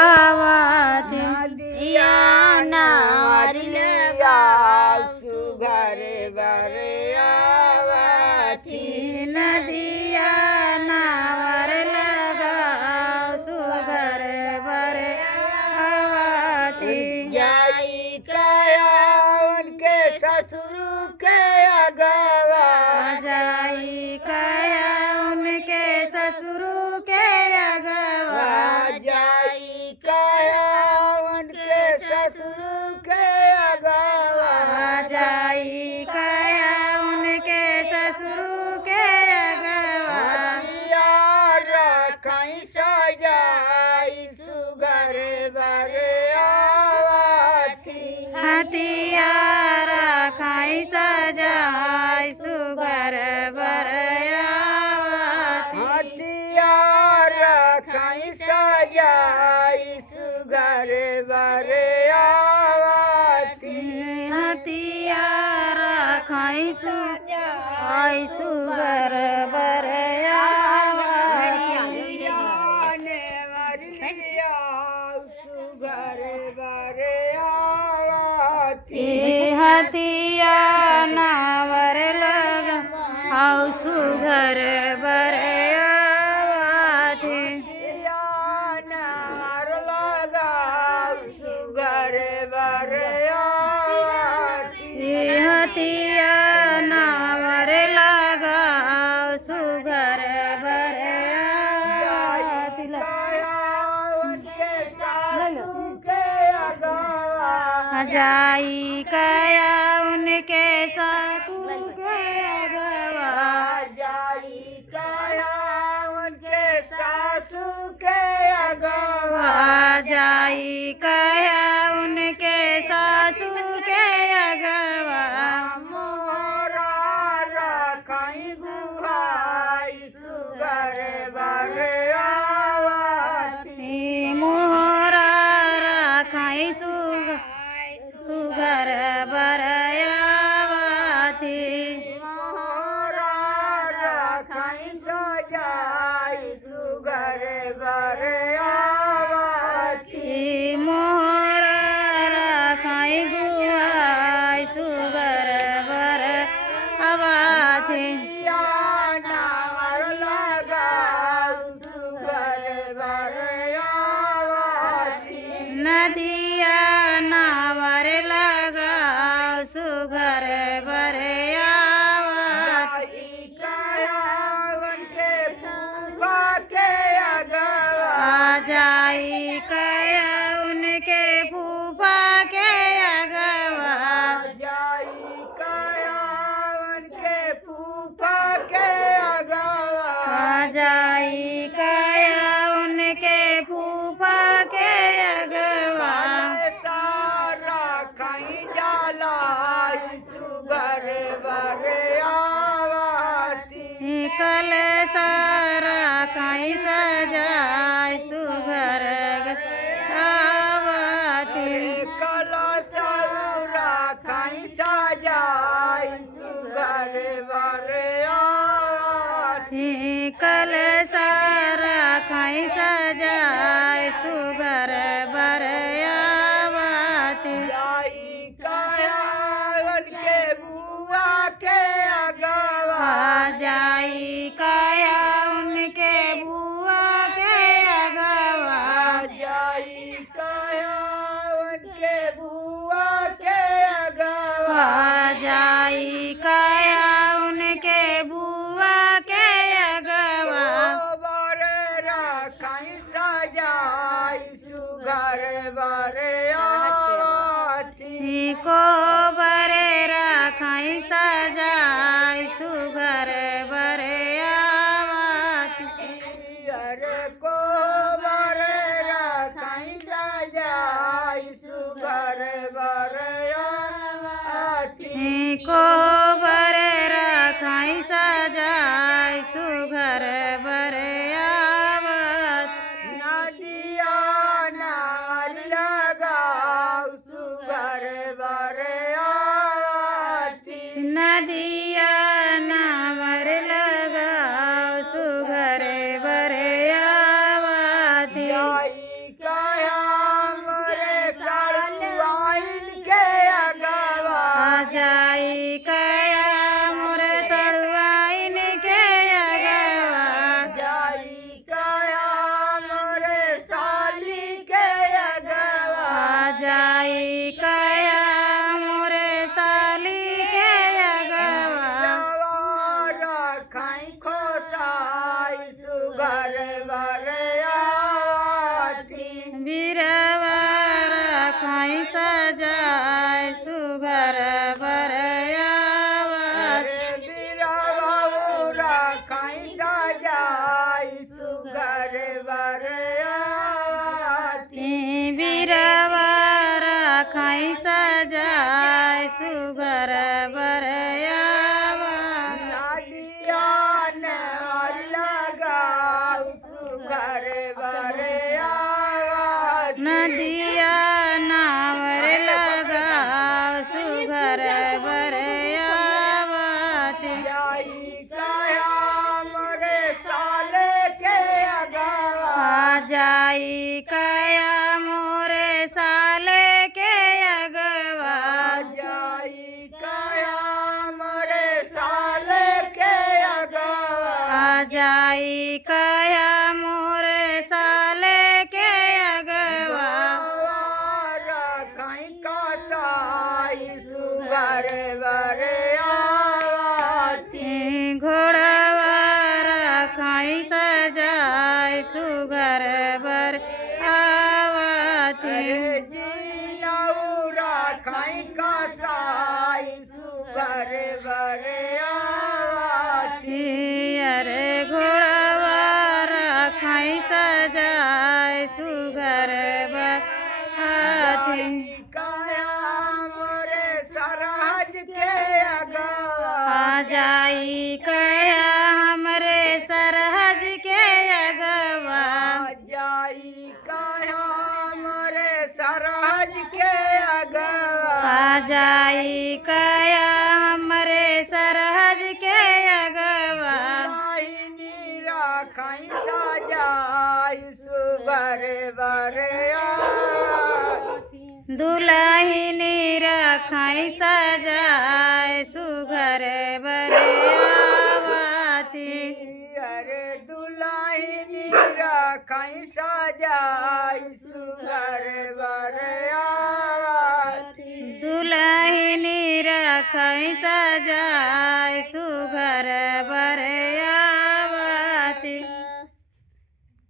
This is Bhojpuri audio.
आवाथे दिया नार लगाव सुघर बर आवाथी नदिया नावर लगाव सुघर बर आवाथे जाई काया उनके ससुर के अगवा जाई कया उनके ससुर के अगवा जाई काया उनके ससुर के अगवा जाई कया उनके ससुर के अगवा रखाई सजाई सुगर बर आवाथी हथियार खाई सजाई सुगर बर आवाथी हथियार रखाई सजाई सुगर बर आवाथी हथियार खाई सजाई सुगर बर आवाथी सुगर बर आवाथी हथिया नावर लगा आउ सुघर बर आवाथे नार लगाव सुगर बर आवाथी हथिया नावर लगा आउ सुघर बर आवाथे जाई कया उनके सासू के अगवा जाई काया उनके सासू के अगवा जाई कया उनके सासू के अगवा मोरा रखाई गुहाई सुगर बर आवाथी मोहरा रखाई सुगर बर आवाथी मोरा रखाई सजाई सुगर बर आवाथी मोहरा रखाई गुहाई सुगर बर आवाथी नार लगाव सुगर बर आवाथी नदिया नावर लगा सुगर बर आवाथी कायावन के फूफा के अगवा जाई कया उनके फूफा के अगवा जाई कायावन के फूफा के अगवा जाई कया उनके फूफा के अगवा सारा कहीं जाला सुगर बर आवाथी कल सारा खाई सजाई सुगर आवाथी कलशौरा कहीं सजाई सुगर बर आवाथी कल सारा खाई सजाई सुगर बर आवाथी जाई कायावन के बुआ के अगवा जाई कया उनके बुआ के अगवा जाई कायावन के बुआ के अगवा जाई कया उनके बुआ के अगवा बर रखाई सजाई सुगर बर आवाथी को बरे रखाई सजाई सुगर बर आवाथी को बर रखाई सजाई सुगर बर आवाथी को बरे रखाई सजाई सुगर बर आवाथी नदिया नार लगाव सुगर बर आवाथी नदिया नावर लगा सुगर बर आवाथी जाई काया नदिया नावर लगाओ सुघर बर आवती जाई कया मोरे साल के अगवा आ जाई कया मोरे साले के अगवा जाई कया मोरे साल के अगवा आ जाई कया मोरे साले के अगवा रखाई का साई सुघर बर आवती घोड़वा रखाई सजाय सुघर बर आवती जीनौरा खाई का साई सुघर बर आवती अरे घोड़वा रखाई सजाय सुघर बर हाथी काया मोरे सरहज के अगवा आ जाई कया हमरे सरहज के अगवा जाई काया मोरे सरहज के अगवा आ जाई कया हमरे सरहज के अगवा लाहिनी राखाई सजाई सुघर बर आवती दुलहिनी रखाई सजाय सुघर बर आवती अरे दुलाहिनी राखाई सजाई सुघर बर आवती दुलहिनी रखाई सजाय